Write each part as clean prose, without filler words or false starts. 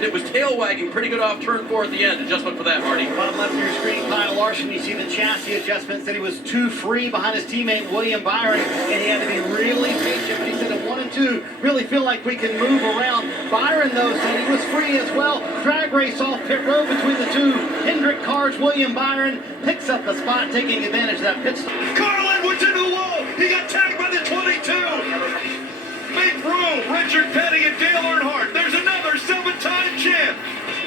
and it was tail wagging pretty good off turn 4 at the end. Just look for that, Marty. Bottom left of your screen, Kyle Larson. You see the chassis adjustment. Said he was too free behind his teammate William Byron, and he had to be really patient. But he said at 1 and 2, really feel like we can move around. Byron, though, said he was free as well. Drag race off pit road between the two Hendrick cars. William Byron picks up the spot, taking advantage of that pit stop. Carl Edwards into the wall. He got tagged by the 22. Make room. Richard Petty and Dale Earnhardt. There's another 7-time champ.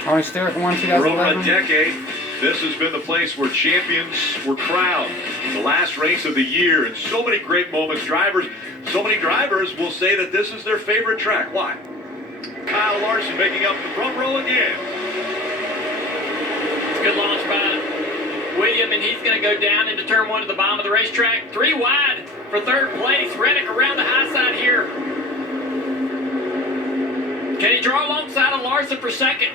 Tony Stewart won For over 2011. a decade, this has been the place where champions were crowned. The last race of the year, and so many great moments. So many drivers will say that this is their favorite track. Why? Kyle Larson making up the front row again. It's a good launch by William, and he's going to go down into turn 1 to the bottom of the racetrack. 3 wide for third place. Reddick around the high side here. Can he draw alongside of Larson for second?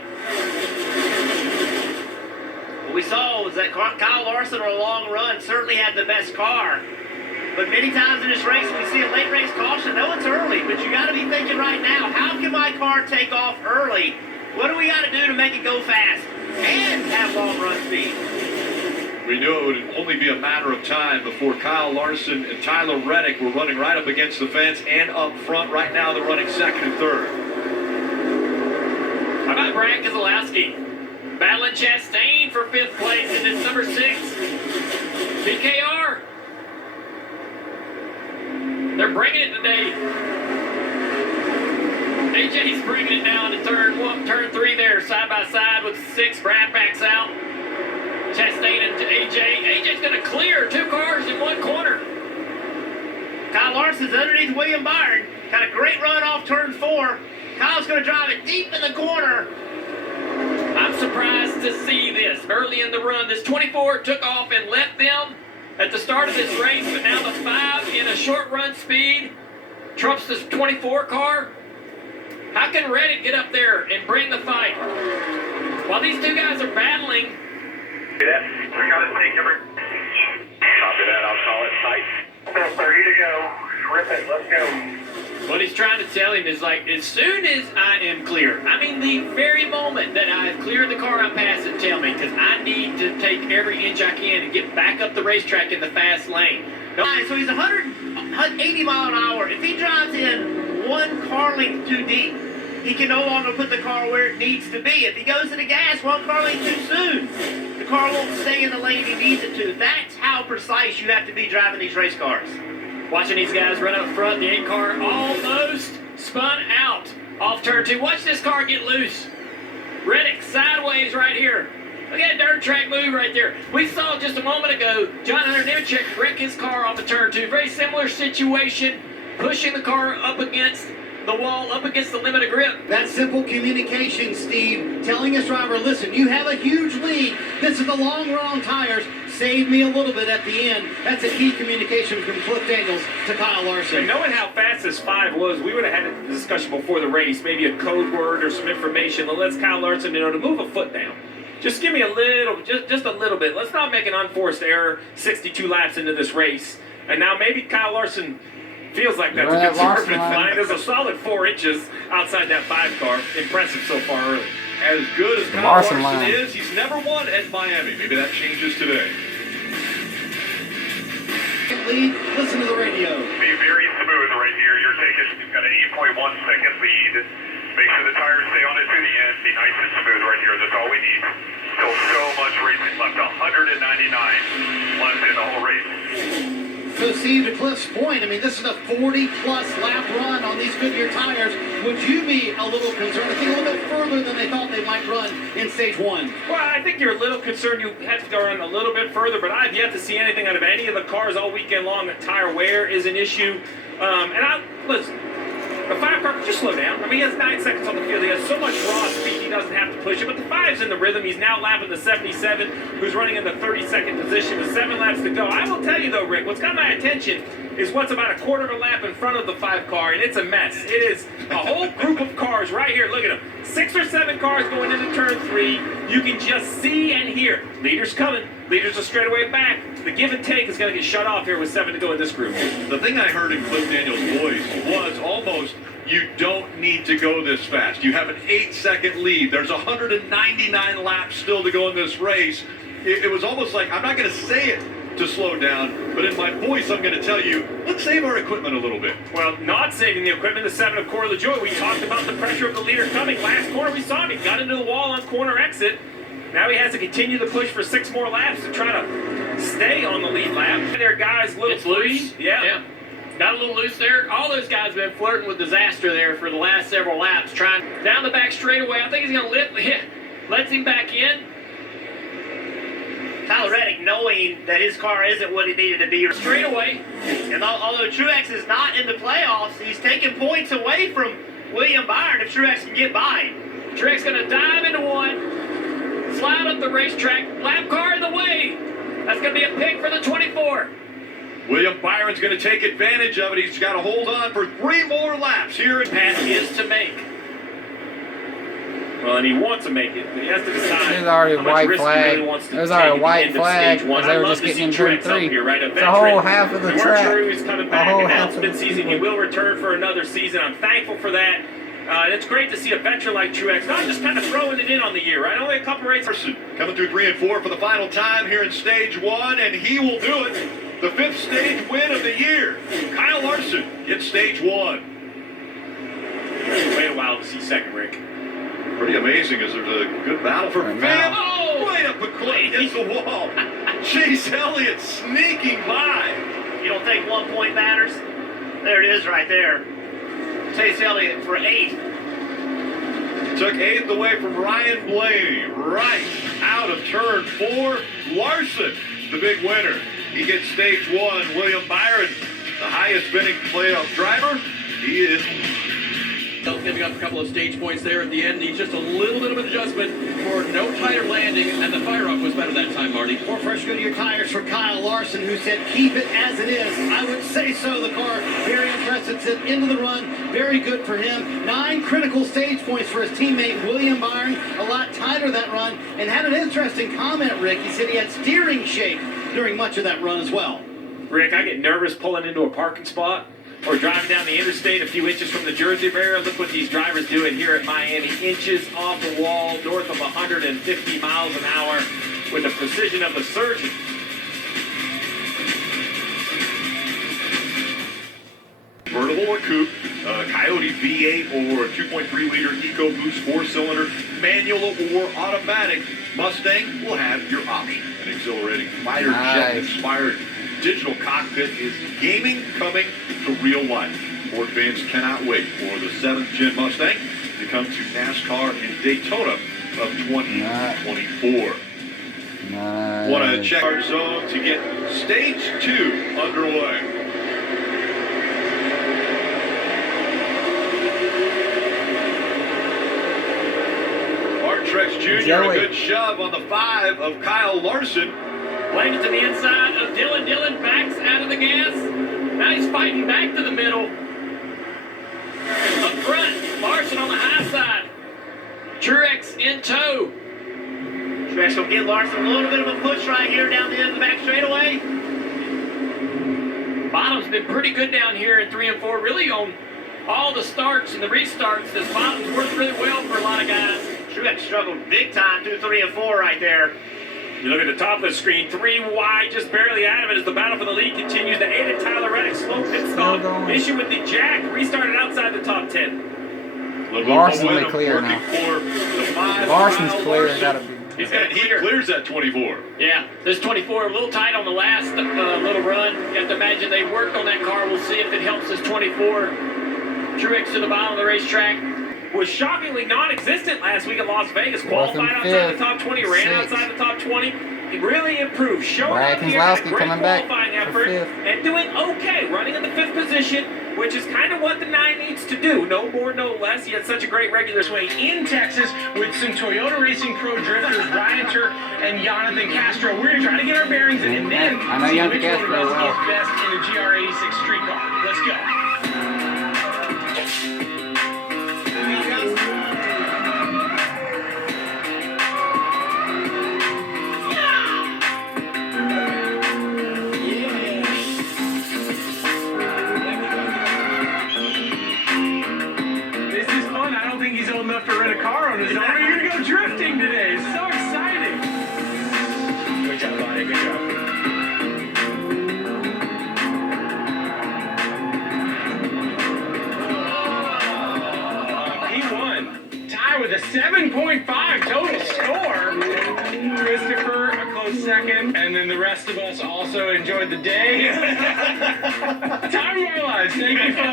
What we saw was that Kyle Larson on a long run certainly had the best car. But many times in this race, we see a late race caution. No, it's early, but you got to be thinking right now, how can my car take off early? What do we got to do to make it go fast and have long run speed? We knew it would only be a matter of time before Kyle Larson and Tyler Reddick were running right up against the fence and up front. Right now, they're running second and third. How about Brad Keselowski? Battling Chastain for 5th place in this number 6. BKR. They're bringing it today. AJ's bringing it down to turn 3 there, side by side with 6. Brad backs out. Chastain and AJ. AJ's going to clear 2 cars in 1 corner. Kyle Larson's underneath William Byron. Got a great run off turn 4. Kyle's going to drive it deep in the corner. I'm surprised to see this early in the run. This 24 took off and left them at the start of this race, but now the 5 in a short run speed trumps this 24 car. How can Reddick get up there and bring the fight? While these 2 guys are battling. We got to take every. Copy that, I'll call it tight. 30 to go. Rip it, let's go. What he's trying to tell him is like, as soon as I am clear, I mean the very moment that I've cleared the car I'm passing, tell me, because I need to take every inch I can and get back up the racetrack in the fast lane. So he's 180 mile an hour. If he drives in 1 car length too deep, he can no longer put the car where it needs to be. If he goes to the gas 1 car length too soon, the car won't stay in the lane he needs it to. That's how precise you have to be driving these race cars. Watching these guys run up front, the 8 car almost spun out off turn 2. Watch this car get loose. Reddick sideways right here. Look at that dirt track move right there. We saw just a moment ago, John Hunter Nemechek wreck his car off of turn 2. Very similar situation, pushing the car up against the wall, up against the limit of grip. That simple communication, Steve, telling his driver, listen, you have a huge lead. This is the long run on tires. Save me a little bit at the end. That's a key communication from Cliff Daniels to Kyle Larson. And knowing how fast this 5 was, we would have had a discussion before the race, maybe a code word or some information that lets Kyle Larson know to move a foot down. Just give me a little, just a little bit. Let's not make an unforced error 62 laps into this race. And now maybe Kyle Larson feels like that's a conservative line. There's a solid 4 inches outside that 5 car. Impressive so far early. As good as Kyle Larson is, he's never won at Miami. Maybe that changes today. Lead, listen to the radio. Be very smooth right here. You've got an 8.1 second lead. Make sure the tires stay on it to the end. Be nice and smooth right here. That's all we need. Still so much racing left. 199 left in the whole race. So, Steve, to Cliff's point, I mean, this is a 40-plus lap run on these Goodyear tires. Would you be a little concerned? I think a little bit further than they thought they might run in Stage 1. Well, I think you're a little concerned you had to go run a little bit further, but I've yet to see anything out of any of the cars all weekend long that tire wear is an issue. Listen, the 5 car, just slow down. I mean, he has 9 seconds on the field. He has so much raw speed, he doesn't have to push it. But the 5's in the rhythm. He's now lapping the 77, who's running in the 32nd position with 7 laps to go. I will tell you, though, Rick, what's got my attention is what's about a quarter of a lap in front of the 5 car, and it's a mess. It is a whole group of cars right here. Look at them. 6 or 7 cars going into turn 3. You can just see and hear. Leader's coming. Leaders are straight away back. The give and take is going to get shut off here with 7 to go in this group. The thing I heard in Cliff Daniels' voice was almost, you don't need to go this fast. You have an 8-second lead. There's 199 laps still to go in this race. It was almost like, I'm not going to say it to slow down, but in my voice, I'm going to tell you, let's save our equipment a little bit. Well, not saving the equipment, the 7 of Corps LaJoie. We talked about the pressure of the leader coming. Last corner, we saw him. He got into the wall on corner exit. Now he has to continue the push for 6 more laps to try to stay on the lead lap. There, guys, little It's loose. Yeah. Got a little loose there. All those guys have been flirting with disaster there for the last several laps. Trying down the back straightaway. I think he's going to lift. Yeah, lets him back in. Tyler Reddick, knowing that his car isn't what it needed to be. Straightaway. And although Truex is not in the playoffs, he's taking points away from William Byron if Truex can get by him. Truex going to dive into one. Slide up the racetrack. Lap car in the way. That's going to be a pick for the 24. William Byron's going to take advantage of it. He's got to hold on for 3 more laps here. Pass is to make. Well, and he wants to make it, but he has to decide. There's already a how much white risk he flag. really wants to There's take already at a the white end of flag stage one. because they I'd were love just to getting see in turn Truex up 3. here, right? A The whole veteran. half of the We weren't track. sure he was coming The back, whole and now half it's of been the season. He will return for another season. I'm thankful for that. It's great to see a veteran like Truex not just kind of throwing it in on the year, right? Only a couple races. Larson coming through 3 and 4 for the final time here in stage 1, and he will do it. The 5th stage win of the year. Kyle Larson gets stage 1. Wait a while to see second, Rick. Pretty amazing as there's a good battle for fifth. Oh, right up a clay hits the wall. Chase Elliott sneaking by. You don't think 1 point matters? There it is right there. Chase Elliott for 8th. Took 8th away from Ryan Blaney. Right out of turn 4. Larson, the big winner. He gets stage 1. William Byron, the highest winning playoff driver. He is Giving up a couple of stage points there at the end. Needs just a little bit of an adjustment for no tighter landing, and the fire-up was better that time, Marty. More fresh Goodyear tires for Kyle Larson, who said, keep it as it is. I would say so. The car, very impressive. Said, into the run, very good for him. 9 critical stage points for his teammate, William Byron. A lot tighter that run, and had an interesting comment, Rick. He said he had steering shake during much of that run as well. Rick, I get nervous pulling into a parking spot or driving down the interstate a few inches from the Jersey barrier. Look what these drivers doing here at Miami. Inches off the wall, north of 150 miles an hour with the precision of a surgeon. convertible or coupe, Coyote V8 or 2.3-liter EcoBoost 4-cylinder, manual or automatic. Mustang will have your option. An exhilarating fighter jet-inspired digital cockpit is gaming coming to real life. Ford fans cannot wait for the 7th Gen Mustang to come to NASCAR in Daytona of 2024. Want to check our zone to get stage 2 underway. Trex Jr. Joey. A good shove on the 5 of Kyle Larson. Playing it to the inside of Dylan. Dylan backs out of the gas. Now he's fighting back to the middle. Up front, Larson on the high side. Truex in tow. Truex will get Larson a little bit of a push right here down the end of the back straightaway. Bottom's been pretty good down here in 3 and 4. Really on all the starts and the restarts. This bottom's worked really well for a lot of guys. Truex struggled big time through 3 and 4 right there. You look at the top of the screen, 3 wide, just barely out of it as the battle for the lead continues. The 8 of Tyler Reddick, slow pit stop. Issue with the jack, restarted outside the top 10. Larson's clear now. Larson's clear. Gotta be. He's got And he clears that 24. Yeah, this 24 a little tight on the last little run. You have to imagine they worked on that car. We'll see if it helps this 24. Truex to the bottom of the racetrack. Was shockingly non-existent last week at Las Vegas. Qualified outside the top 20, ran outside the top 20. He really improved. Showing up here, had a great qualifying effort, and doing okay. Running in the 5th position, which is kind of what the 9 needs to do. No more, no less. He had such a great regular swing in Texas with some Toyota Racing Pro drifters, Ryan Turk and Jonathan Castro. We're going to try to get our bearings in and then I know see Jonathan which one of Castro us well. is best in the GR86 street car. Let's go. with a 7.5 total score. Christopher, a close second. And then the rest of us also enjoyed the day. Time of our lives. Thank you, folks.